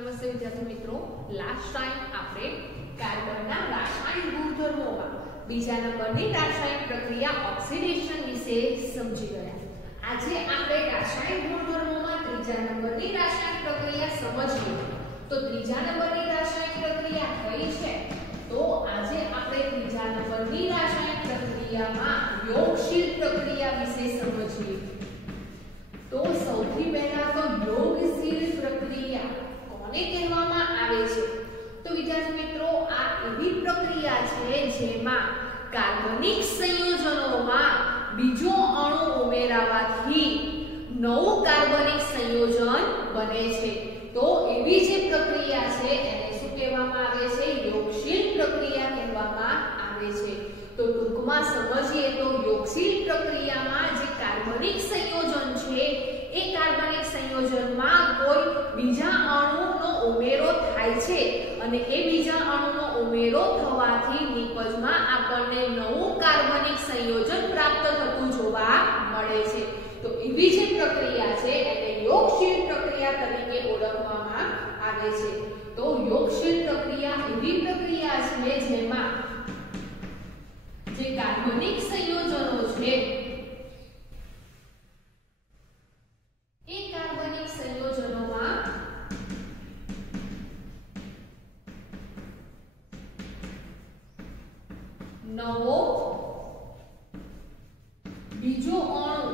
નમસ્તે વિદ્યાર્થી મિત્રો, લાસ્ટ ટાઈમ આપણે કાર્બનના રાસાયણિક ગુણધર્મોમાં બીજા નંબરની રાસાયણિક પ્રક્રિયા ઓક્સિડેશન વિશે સમજી ગયા. આજે આપણે રાસાયણિક ગુણધર્મોમાં ત્રીજા નંબરની રાસાયણિક પ્રક્રિયા સમજીએ. તો ત્રીજા નંબરની રાસાયણિક પ્રક્રિયા કઈ છે? તો આજે આપણે ત્રીજા નંબરની રાસાયણિક પ્રક્રિયામાં યોગશીલ પ્રક્રિયા વિશે સમજીએ. તો સૌથી પહેલા તો યોગશીલ પ્રક્રિયા કોને કહેવામાં આવે છે? તો વિદ્યાર્થી મિત્રો, આ એવી પ્રક્રિયા છે જેમાં કાર્બનિક સંયોજનોમાં બીજો અણુ ઉમેરાવાથી નવું કાર્બનિક સંયોજન બને છે. તો એવી જે પ્રક્રિયા છે એને શું કહેવામાં આવે છે? યોગશીલ પ્રક્રિયા કહેવામાં આવે છે. તો ટૂંકમાં સમજીએ તો યોગશીલ પ્રક્રિયામાં જે કાર્બનિક સંયોજન છે એ કાર્બનિક સંયોજનમાં કોઈ બીજા અણુનો ઉમેરો થાય છે અને એ બીજા અણુનો ઉમેરો થવાથી નિપજમાં આપણને નવું કાર્બનિક સંયોજન પ્રાપ્ત થતું જોવા મળે છે. તો એવી જે પ્રક્રિયા છે એને યોગશીલ પ્રક્રિયા તરીકે ઓળખવામાં આવે છે. તો યોગશીલ પ્રક્રિયા એવી પ્રક્રિયા છે જેમાં જે કાર્બનિક સંયોજનો છે એ કાર્બનિક સંયોજનોમાં નવો બીજો અણુ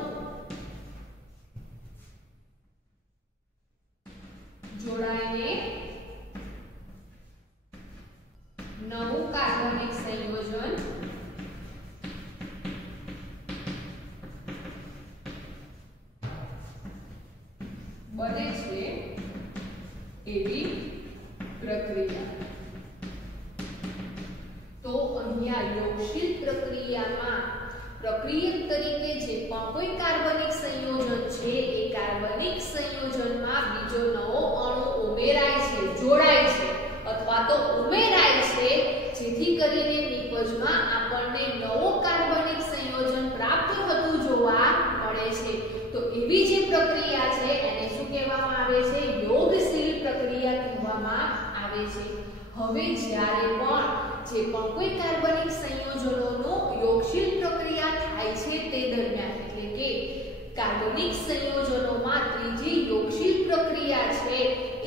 જોડાઈને નવું કાર્બનિક સંયોજન બને છે એવી પ્રક્રિયા. તો અહીંયા યોગશીલ પ્રક્રિયામાં પ્રક્રિયક તરીકે જે પણ કોઈ કાર્બનિક સંયોજન છે એ કાર્બનિક સંયોજનમાં બીજો નવો અણુ ઉમેરાય છે, જોડાય છે અથવા તો ઉમેરાય છે જેથી કરીને નિપજમાં આપણને નવો કાર્બનિક સંયોજન પ્રાપ્ત થતું જોવા મળે છે. તો એવી જે પ્રક્રિયા છે એને શું કહેવામાં આવે છે? યોગશીલ પ્રક્રિયા કહેવામાં આવે છે. હવે જ્યારે પણ જે પણ કોઈ કાર્બનિક સંયોજનોનો યોગશીલ પ્રક્રિયા થાય છે તે દરમિયાન, એટલે કે કાર્બનિક સંયોજનોમાં ત્રીજી યોગશીલ પ્રક્રિયા છે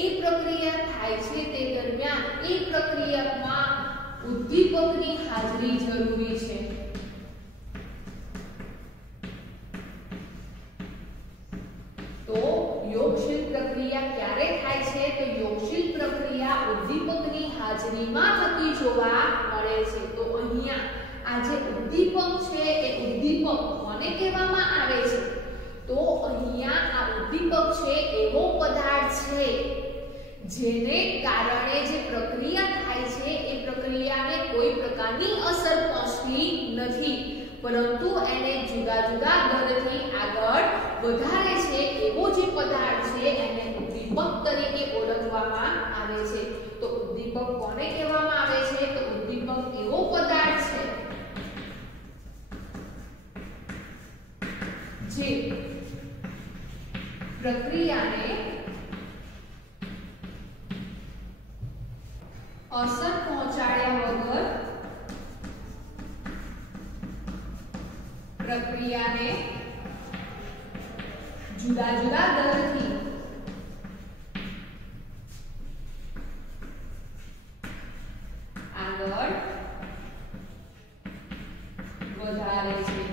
એ પ્રક્રિયા થાય છે તે દરમિયાન એ પ્રક્રિયામાં ઉદ્દીપકની હાજરી જરૂરી છે. તો યોગશીલ પ્રક્રિયા ક્યારે થાય છે? તો યોગશીલ પ્રક્રિયા ઉદ્દીપકની હાજરીમાં થતી જોવા મળે છે. તો અહીંયા આ જે ઉદ્દીપક છે એ ઉદ્દીપક કોને કહેવામાં આવે છે? તો અહીંયા આ ઉદ્દીપક છે એવો પદાર્થ છે જેને કારણે જે પ્રક્રિયા થાય છે એ પ્રક્રિયાને કોઈ પ્રકારની અસર પહોંચતી નથી, પરંતુ એને જુદા જુદા દરથી આગળ વધારે છે એવો જે પદાર્થ છે એને ઉદ્દીપક તરીકે ઓળખવામાં આવે છે. તો ઉદ્દીપક કોને કહેવામાં આવે છે? તો ઉદ્દીપક એવો પદાર્થ છે જે પ્રક્રિયાને અસર પહોંચાડ્યા વગર પ્રક્રિયાને જુદા જુદા દરથી આગળ વધારે છે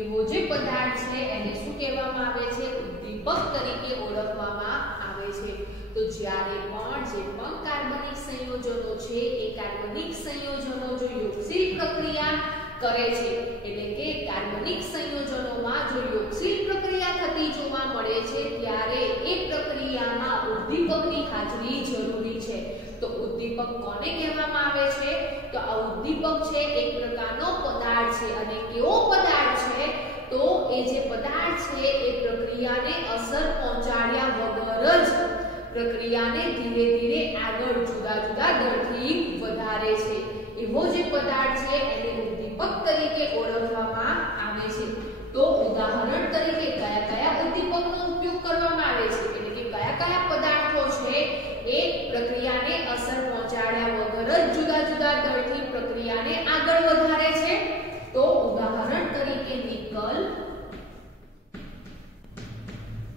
એવો જે પદાર્થ છે એને શું કહેવામાં આવે છે? ઉદ્દીપક તરીકે ઓળખવામાં આવે છે. તો જ્યારે પણ જે પણ કાર્બનિક સંયોજનો છે એ કાર્બનિક સંયોજનો જો યોગશીલ પ્રક્રિયા કરે છે, એટલે કે કાર્બનિક સંયોજનોમાં જો યોગશીલ પ્રક્રિયા થતી જોવા મળે છે ત્યારે એ પ્રક્રિયામાં ઉદ્દીપકની હાજરી જરૂરી છે. તો ઉદ્દીપક કોને કહેવામાં આવે છે? તો આ ઉદ્દીપક છે એક પ્રકારનો પદાર્થ છે. અને કેવો પદાર્થ છે? તો એ જે પદાર્થ છે એ પ્રક્રિયાને અસર પહોંચાડ્યા વગર જ પ્રક્રિયાને ધીરે ધીરે આગળ જુદા જુદા દરથી વધારે છે એવો જે પદાર્થ છે એને ઉદ્દીપક તરીકે ઓળખવામાં આવે છે. તો ઉદાહરણ તરીકે કયા કયા ઉદ્દીપકનો ઉપયોગ કરવામાં આવે છે, એટલે કે કયા કયા પદાર્થો છે એ પ્રક્રિયાને અસર પહોંચાડ્યા વગર જ જુદા જુદા દળથી પ્રક્રિયાને આગળ વધારે છે. તો ઉદાહરણ તરીકે નિકલ,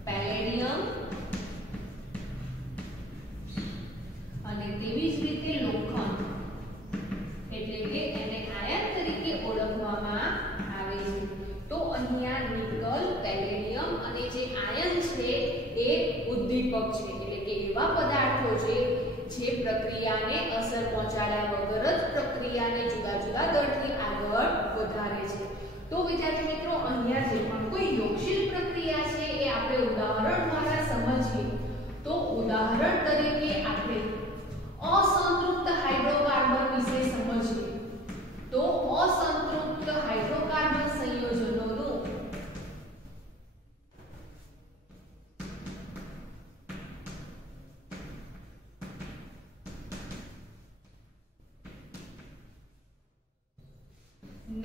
પેલેડિયમ અને તેવી જ રીતે લોખંડ, એટલે કે એને આયન તરીકે ઓળખવામાં આવે છે. તો અહીંયા નિકલ, પેલેડિયમ અને જે આયન છે એ ઉદ્દીપક છે, એટલે કે એવા પદાર્થો છે જે પ્રક્રિયાને અસર પહોંચાડ્યા વગર જ પ્રક્રિયાને જુદા જુદા દળથી આગળ વધારે છે. તો વિદ્યાર્થી મિત્રો, અહીંયા જે પણ કોઈ યોગશીલ પ્રક્રિયા છે એ આપણે ઉદાહરણ દ્વારા સમજીએ. તો ઉદાહરણ તરીકે આપણે અસંતૃપ્ત હાઇડ્રોકાર્બન વિશે સમજીએ. તો અસંતૃપ્ત હાઇડ્રોકાર્બન સંયોજનોનું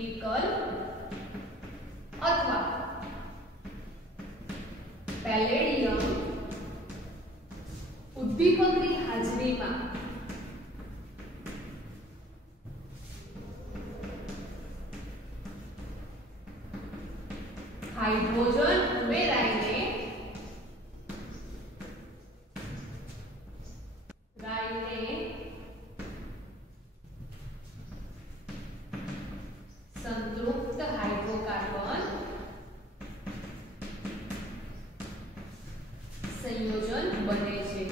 નિકલ અથવા પેલેડિયમ ઉદ્દીપકની હાજરીમાં હાઇડ્રોજન ઉમેરાઈને સંતૃપ્ત હાઇડ્રોકાર્બન સંયોજન બને છે.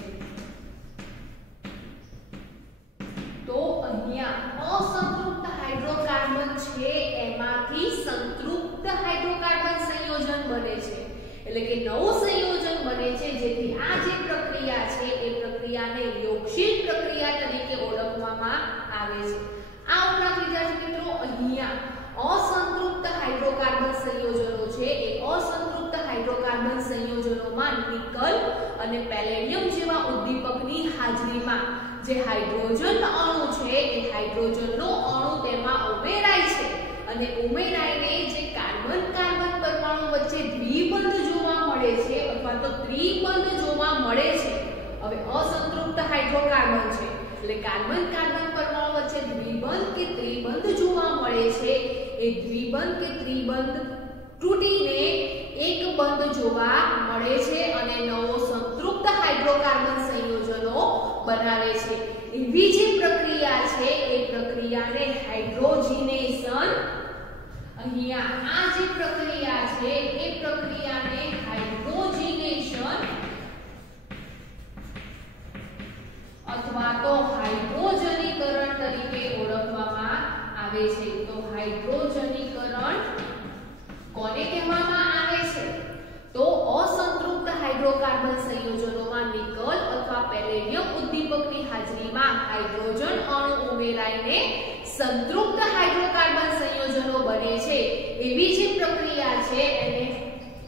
તો અહીંયા અસંતૃપ્ત હાઇડ્રોકાર્બન છે એમાંથી સંતૃપ્ત હાઇડ્રોકાર્બન સંયોજન બને છે, એટલે કે નવું સંયોજન બને છે, જેથી આ જે પ્રક્રિયા છે એ પ્રક્રિયાને યોગશીલ પ્રક્રિયા તરીકે ઓળખવામાં આવે છે. આ ઉપરાંત વિદ્યાર્થી મિત્રો, અહીંયા અસંતૃપ્ત હાઇડ્રોકાર્બન સંયોજનો છે એ અસંતૃપ્ત હાઇડ્રોકાર્બન સંયોજનોમાં નિકલ અને પેલેડિયમ જેવા ઉદ્દીપકની હાજરીમાં જે હાઇડ્રોજન અણુ છે એ હાઇડ્રોજનનો અણુ તેમાં ઉમેરાય છે અને ઉમેરાઈને જે કાર્બન કાર્બન પરમાણુ વચ્ચે દ્વિબંધ જોવા મળે છે અથવા તો ત્રિબંધ જોવા મળે છે. હવે અસંતૃપ્ત હાઇડ્રોકાર્બન છે એટલે કાર્બન કાર્બન પરમાણુ વચ્ચે દ્વિબંધ કે ત્રિબંધ જોવા મળે છે. એ દ્વિબંધ કે ત્રિબંધ તૂટીને એક બંધ જોવા મળે છે અને નવો સંતૃપ્ત હાઇડ્રોકાર્બન સંયોજનો બનાવે છે. એવી જે પ્રક્રિયા છે એ પ્રક્રિયાને હાઇડ્રોજીનેશન, અહીંયા આ જે પ્રક્રિયા છે એ પ્રક્રિયાને હાઇડ્રોજીનેશન અથવા તો હાઇડ્રોજનીકરણ તરીકે ઓળખવામાં આવે છે. તો હાઇડ્રોજનીકરણ કોને કહેવામાં આવે છે? તો અસંતૃપ્ત હાઇડ્રોકાર્બન સંયોજનોમાં નિકલ અથવા પેલેડિયમ ઉદ્દીપકની હાજરીમાં હાઇડ્રોજન અણુ ઉમેરાઈને સંતૃપ્ત હાઇડ્રોકાર્બન સંયોજનો બને છે. એવી જે પ્રક્રિયા છે એને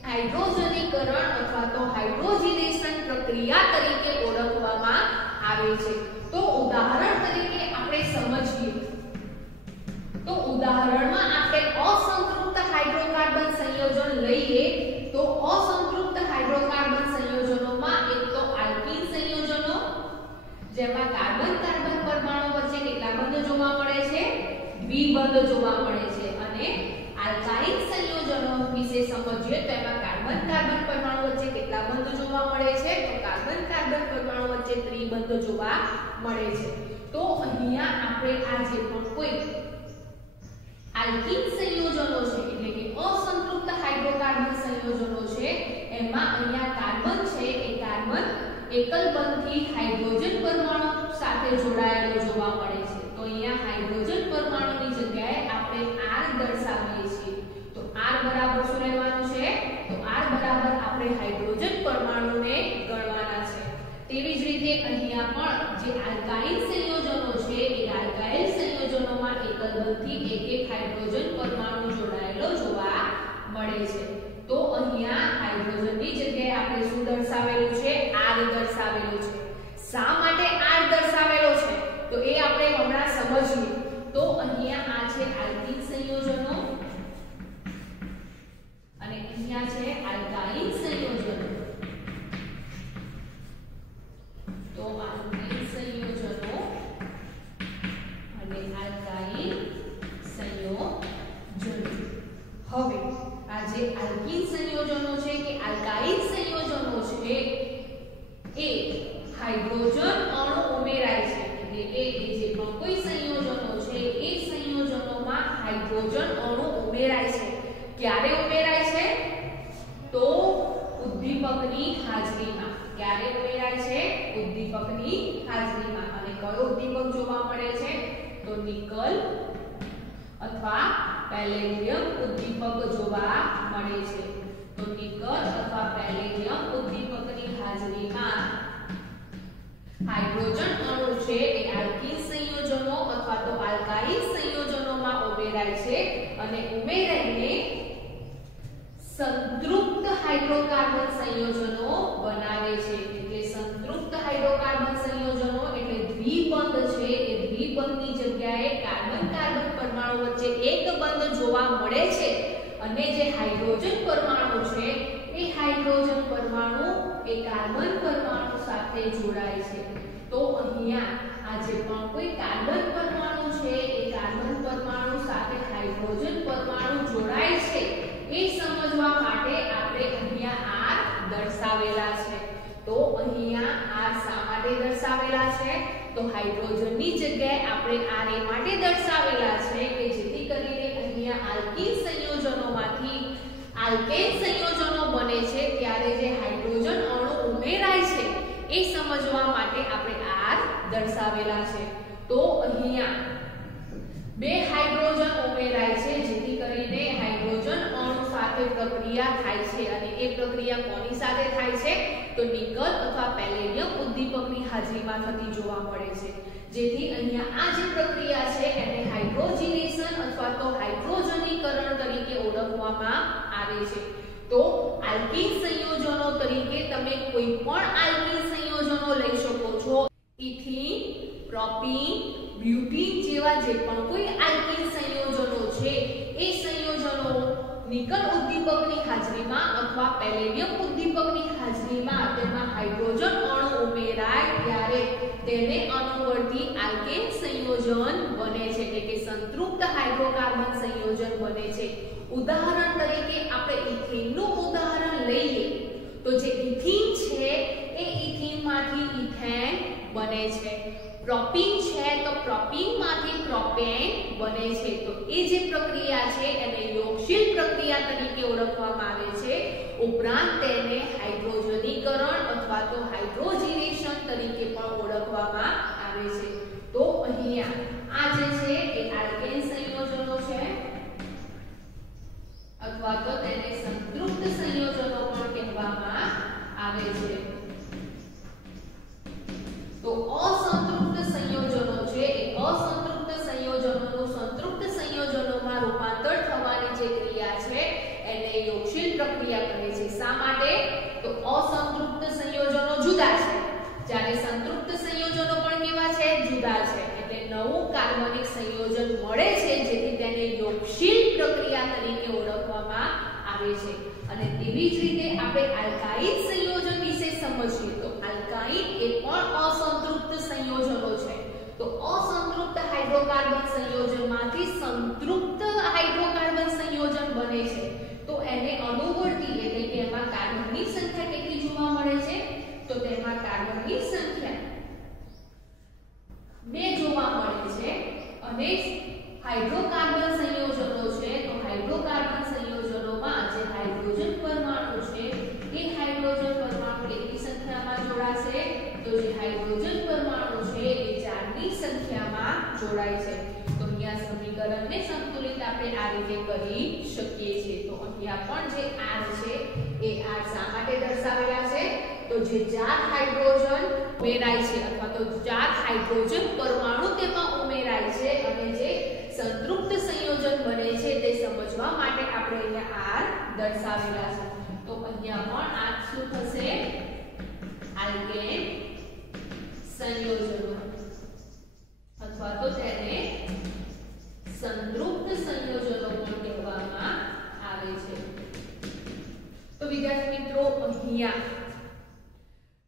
હાઇડ્રોજનીકરણ અથવા તો હાઇડ્રોજીનેશન પ્રક્રિયા તરીકે ઓળખવામાં આવે છે. તો ઉદાહરણ તરીકે આપણે સમજીએ. તો ઉદાહરણમાં આપણે અસંતૃપ્ત હાઇડ્રોકાર્બન સંયોજન લઈએ તો અસંતૃપ્ત હાઇડ્રોકાર્બન સંયોજનોમાં એક તો આલ્કીન સંયોજનો, જેમાં કાર્બન કાર્બન પરમાણુ વચ્ચે કેટલા બંધ જોવા મળે છે? દ્વિબંધ જોવા મળે છે. અને આલ્કાઇન સંયોજનો વિશે સમજીએ તો એમાં કાર્બન કાર્બન પરમાણુ વચ્ચે કેટલા બંધ જોવા મળે છે? તો કાર્બન કાર્બન પરમાણુ વચ્ચે ત્રિબંધ જોવા મળે છે. તો અહીંયા આપણે આ જે પણ કોઈ આલ્કીન સંયોજનો છે એટલે કે અસંતૃપ્ત હાઇડ્રોકાર્બન સંયોજનો છે એમાં અહીંયા કાર્બન છે એ કાર્બન એકલ બંધથી હાઇડ્રોજન પરમાણુ સાથે જોડાયેલો જોવા મળે છે. તો અહીંયા હાઇડ્રોજન પરમાણુની જગ્યાએ આપણે R દર્શાવીએ છીએ. તો R બરાબર શું રહેવાનું છે? તો R બરાબર આપણે હાઇડ્રોજન પરમાણુને ગણવાના છે. તેવી જ રીતે અહીંયા પણ જે આલ્કાઇન સંયોજનો છે એ આલ્કાઇલ સંયોજનોમાં એકલ બંધથી એક હાઇડ્રોજન પરમાણુ જોડાયેલો જોવા મળે છે. તો અહીંયા હાઇડ્રોજનની જગ્યાએ આપણે શું દર્શાવેલું છે? R દર્શાવેલું છે. શા માટે R દર્શાવેલો છે તો એ આપણે હમણાં સમજીએ. તો અહીંયા આ છે આલ્કીન સંયોજનો અને અહીંયા છે આલ્કાઇન સંયોજનો. તો આલ્કીન જે આલ્કીન સંયોજનો છે કે આલ્કાઇલ સંયોજનો છે એ હાઇડ્રોજન અણુ ઉમેરાય છે, એટલે કે જે પણ કોઈ સંયોજનો છે એ સંયોજનોમાં હાઇડ્રોજન અણુ ઉમેરાય છે. ક્યારે ઉમેરાય છે? તો ઉદ્દીપકની હાજરીમાં. ક્યારે ઉમેરાય છે? ઉદ્દીપકની હાજરીમાં. અને કયો ઉદ્દીપક જોવા મળે છે? તો નિકલ અથવા પેલેડિયમ ઉદ્દીપક જોવા મળે છે. તો નિકલ અથવા પેલેડિયમ ઉદ્દીપકની હાજરીમાં હાઇડ્રોજન અણુ છે એ આલ્કીન સંયોજનો અથવા તો આલ્કાઇલ સંયોજનોમાં ઉમેરાય છે અને ઉમેરાઈને સંતૃપ્ત હાઇડ્રોકાર્બન સંયોજનો બનાવે છે. એટલે સંતૃપ્ત હાઇડ્રોકાર્બન સંયોજનો એટલે દ્વિબંધ છે, એ દ્વિબંધની જગ્યાએ કાર્બન કાર્બન પરમાણુ વચ્ચે એક બંધ જોવા મળે છે અને જે હાઇડ્રોજન પરમાણુ છે એ હાઇડ્રોજન પરમાણુ એ કાર્બન પરમાણુ સાથે જોડાય છે. તો અહીંયા આ જે પણ કોઈ કાર્બન પરમાણુ છે એ કાર્બન પરમાણુ સાથે હાઇડ્રોજન પરમાણુ જોડાય છે એ સમજવા માટે આપણે અહીંયા R દર્શાવેલા છે. તો અહીંયા R શા માટે દર્શાવેલા છે? તો હાઇડ્રોજનની જગ્યાએ આપણે R એ માટે દર્શાવેલા છે કે જેથી કરીને અહીંયા આલ્કીન સંયોજનોમાંથી આલ્કેન સંયોજનો બને છે ત્યારે જે હાઇડ્રોજન અણુ ઉમેરાય છે એ સમજવા માટે આપણે R દર્શાવેલા છે. તો અહીંયા બે હાઇડ્રોજન ઉમેરાય છે જેથી કરીને હાઇડ્રોજન અણુ સાથે પ્રક્રિયા થાય છે અને એ પ્રક્રિયા કોની સાથે થાય છે? તો નિકલ અથવા પેલેડિયમ ઉદ્દીપકની હાજરીમાં થતી જોવા મળે છે. જેથી અહીંયા આ જે પ્રક્રિયા છે એને હાઇડ્રોજનેશન અથવા તો હાઇડ્રોજનીકરણ તરીકે ઓળખવામાં આવે છે. તો આલ્કીન સંયોજનો તરીકે તમે કોઈ પણ આલ્કીન સંયોજનો લઈ શકો છો. ઇથીન, પ્રોપીન, બ્યુટીન જેવા જે પણ કોઈ આલ્કીન સંયોજનો છે એ સંયોજનો નિકલ ઉદ્દીપકની હાજરીમાં અથવા પેલેડિયમ ઉદ્દીપકની હાજરીમાં તેમાં હાઇડ્રોજન અણુ ઉમેરાય ત્યારે તેને અનુવર્તી આલ્કેન સંયોજન બને છે, એટલે કે સંતૃપ્ત હાઇડ્રોકાર્બન સંયોજન બને છે. ઉદાહરણ તરીકે આપણે ઇથેનનું ઉદાહરણ લઈએ તો જે ઇથીન છે એ ઇથીનમાંથી ઇથેન બને છે. પ્રોપીન છે તો પ્રોપીનમાંથી પ્રોપેન બને છે. તો એ જે પ્રક્રિયા છે એને યોગશીલ પ્રક્રિયા તરીકે ઓળખવામાં આવે છે. ઉપરાંત તેને હાઇડ્રોજનીકરણ અથવા તો હાઇડ્રોજનેશન તરીકે પણ ઓળખવામાં આવે છે. તો અહીંયા આ જે છે એ આલ્કેન સંયોજનો છે અથવા તો તેને સંતૃપ્ત સંયોજનો પણ કહેવામાં આવે છે. તો અસંતૃપ્ત સંયોજનો છે એ અસંતૃપ્ત સંયોજનોનું સંતૃપ્ત સંયોજનોમાં રૂપાંતર થવાની જે ક્રિયા છે એને યોગશીલ પ્રક્રિયા કહે છે. શા માટે? તો અસંતૃપ્ત સંયોજનો જુદા છે જ્યારે સંતૃપ્ત સંયોજનો પણ કેવા છે? જુદા છે. એટલે નવું કાર્બનિક સંયોજન મળે છે જેથી તેને યોગશીલ પ્રક્રિયા તરીકે ઓળખવામાં આવે છે. અને તેવી જ રીતે આપણે આલ્કાઇલ સંયોજન વિશે સમજીએ તો આલ્કાઇલ એ પણ અસંતૃપ્ત સંયોજનો છે. તો અસંતૃપ્ત હાઇડ્રોકાર્બન સંયોજનમાંથી સંતૃપ્ત હાઇડ્રોકાર્બન સંયોજન બને છે. તો એને અનુવર્તી એટલે કે એમાં કાર્બનની સંખ્યા કેટલી જોવા મળે છે? તો તેમાં કાર્બનની સંખ્યા 2 જોવા મળે છે. અને હાઇડ્રોકાર્બન સંયોજનો છે તો હાઇડ્રોકાર્બન સંયોજનોમાં જે હાઇડ્રોજન પરમાણુ છે એ હાઇડ્રોજન પરમાણુ કેટલી સંખ્યામાં જોડાશે? તો જે હાઇડ્રોજન પરમાણુ છે એ 4 ની સંખ્યામાં જોડાય છે. તો અહીંયા સમીકરણને સંતુલિત આપણે આ રીતે કરી શકીએ છીએ. તો અહીંયા પણ જે R છે એ R શા માટે દર્શાવેલા છે? તો જે 4 હાઇડ્રોજન ઉમેરાય છે અથવા તો 4 હાઇડ્રોજન પરમાણુ તેમાં ઉમેરાય છે અને જે સંતૃપ્ત સંયોજન બને છે તે સમજવા માટે આપણે અહીંયા R દર્શાવેલા છે. તો અહીંયા પણ આ શું થશે? આલ્કેન સંયોજનો અથવા તો તેને સંતૃપ્ત સંયોજનો પણ કહેવામાં આવે છે. તો વિદ્યાર્થી મિત્રો અહીંયા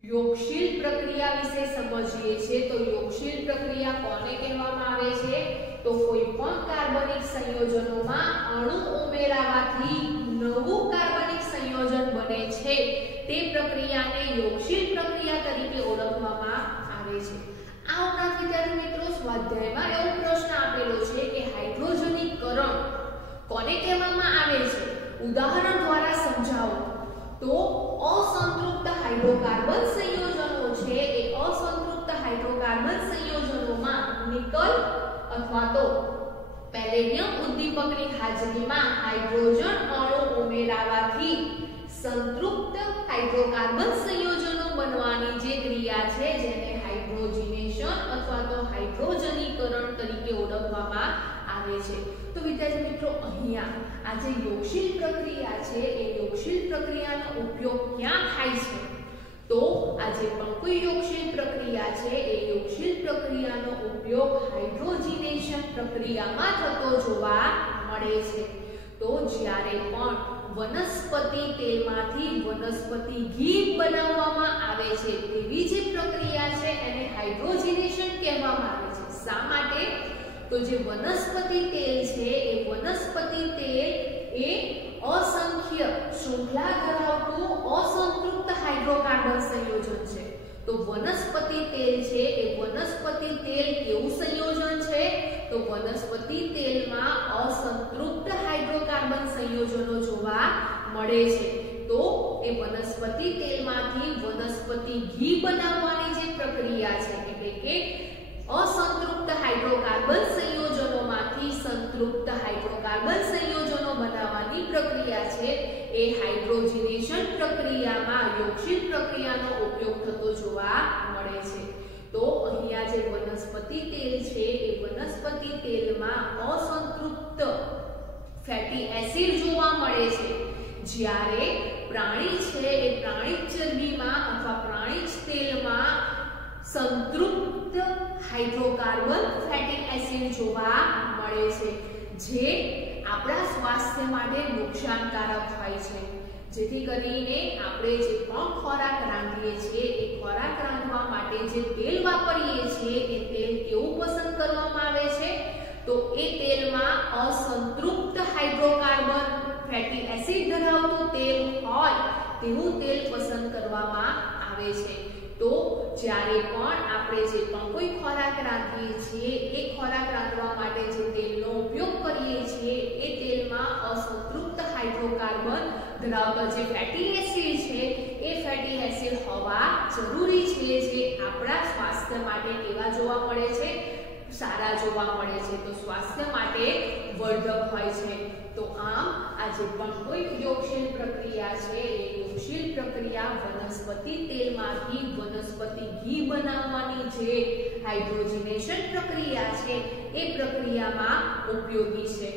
યોગશીલ પ્રક્રિયા વિશે સમજીએ છીએ. તો યોગશીલ પ્રક્રિયા કોને કહેવામાં આવે છે? તો કોઈ પણ કાર્બનિક સંયોજનોમાં અણુ ઉમેરાવાથી નવું કાર્બનિક સંયોજન બને છે તે પ્રક્રિયાને યોગશીલ પ્રક્રિયા તરીકે ઓળખવામાં આવે છે। આ ઉપરાંત વિદ્યાર્થી મિત્રો સ્વાધ્યાયમાં એવો પ્રશ્ન આપેલો છે કે હાઇડ્રોજનીકરણ કોને કહેવામાં આવે છે, ઉદાહરણ દ્વારા સમજાવો। તો અસંતૃપ્ત હાઇડ્રોકાર્બન સંયોજનો છે એ અસંતૃપ્ત હાઇડ્રોકાર્બન સંયોજનોમાં નિકલ અથવા તો પેલેડિયમ ઉદ્દીપકની હાજરીમાં હાઇડ્રોજન અણુ ઉમેરાવાથી સંતૃપ્ત હાઇડ્રોકાર્બન સંયોજનો બનવાની જે ક્રિયા છે જેને હાઇડ્રોજનેશન અથવા તો હાઇડ્રોજનીકરણ તરીકે ઓળખવામાં આવે છે। તો વિદ્યાર્થી મિત્રો અહીંયા આ જે યોગશીલ પ્રક્રિયા છે એ યોગશીલ પ્રક્રિયાનો ઉપયોગ ક્યાં થાય છે, તો આ જે પણ કોઈ યોગશીલ પ્રક્રિયા છે એ યોગશીલ પ્રક્રિયાનો ઉપયોગ હાઇડ્રોજનેશન પ્રક્રિયામાં થતો જોવા મળે છે। તો જ્યારે પણ વનસ્પતિ તેલમાંથી વનસ્પતિ ઘી બનાવવામાં આવે છે તેવી જે પ્રક્રિયા છે એને હાઇડ્રોજનેશન કહેવામાં આવે છે। શા માટે? તો જે વનસ્પતિ તેલ છે એ વનસ્પતિ તેલ એ અસંખ્ય શૃંખલા ધરાવતું અસંતૃપ્ત હાઇડ્રોકાર્બન સંયોજન છે। તો વનસ્પતિ તેલ છે એ વનસ્પતિ તેલ કેવું સંયોજન છે? તો વનસ્પતિ તેલમાં અસંતૃપ્ત હાઇડ્રોકાર્બન સંયોજનો જોવા મળે છે। તો એ વનસ્પતિ તેલમાંથી વનસ્પતિ ઘી બનાવવાની જે પ્રક્રિયા છે એટલે કે અસંતૃપ્ત હાઇડ્રોકાર્બન સંયોજનોમાંથી સંતૃપ્ત હાઇડ્રોકાર્બન સંયોજનો બનાવવાની પ્રક્રિયા છે એ હાઇડ્રોજનેશન પ્રક્રિયામાં યોગશીલ પ્રક્રિયાનો ઉપયોગ થતો જોવા મળે છે। તો અહીંયા જે વનસ્પતિ તેલ છે એ વનસ્પતિ તેલમાં અસંતૃપ્ત ફેટી એસિડ જોવા મળે છે, જ્યારે પ્રાણી છે એ પ્રાણી ચરબીમાં અથવા પ્રાણી તેલમાં સંતૃપ્ત હાઇડ્રોકાર્બન ફેટી એસિડ જોવા મળે છે, જે આપણા સ્વાસ્થ્ય માટે નુકસાનકારક હોય છે। જેથી કરીને આપણે જે પણ ખોરાક રાંધીએ છીએ એ ખોરાક રાંધવા માટે જે તેલ વાપરીએ છીએ એ તેલ કેવું પસંદ કરવામાં આવે છે? તો એ તેલમાં અસંતૃપ્ત હાઇડ્રોકાર્બન ફેટી એસિડ ધરાવતું તેલ હોય તેવું તેલ પસંદ કરવામાં આવે છે। તો જ્યારે પણ આપણે જે પણ કોઈ ખોરાક રાંધીએ છીએ એ ખોરાક રાંધવા માટે જે તેલનો ઉપયોગ કરીએ છીએ એ તેલમાં અસંતૃપ્ત હાઇડ્રોકાર્બન ધરાવતા જે ફેટી એસિડ છે એ ફેટી એસિડ હોવા જરૂરી છે, જે આપણા સ્વાસ્થ્ય માટે કેવા જોવા મળે છે? સારા જોવા મળે છે। તો સ્વાસ્થ્ય માટે વર્ધક હોય છે। તો આમ આ જે પણ કોઈ યોગશીલ પ્રક્રિયા છે એ યોગશીલ પ્રક્રિયા વનસ્પતિ તેલમાંથી વનસ્પતિ ઘી બનાવવાની જે હાઇડ્રોજનેશન પ્રક્રિયા છે એ પ્રક્રિયામાં ઉપયોગી છે।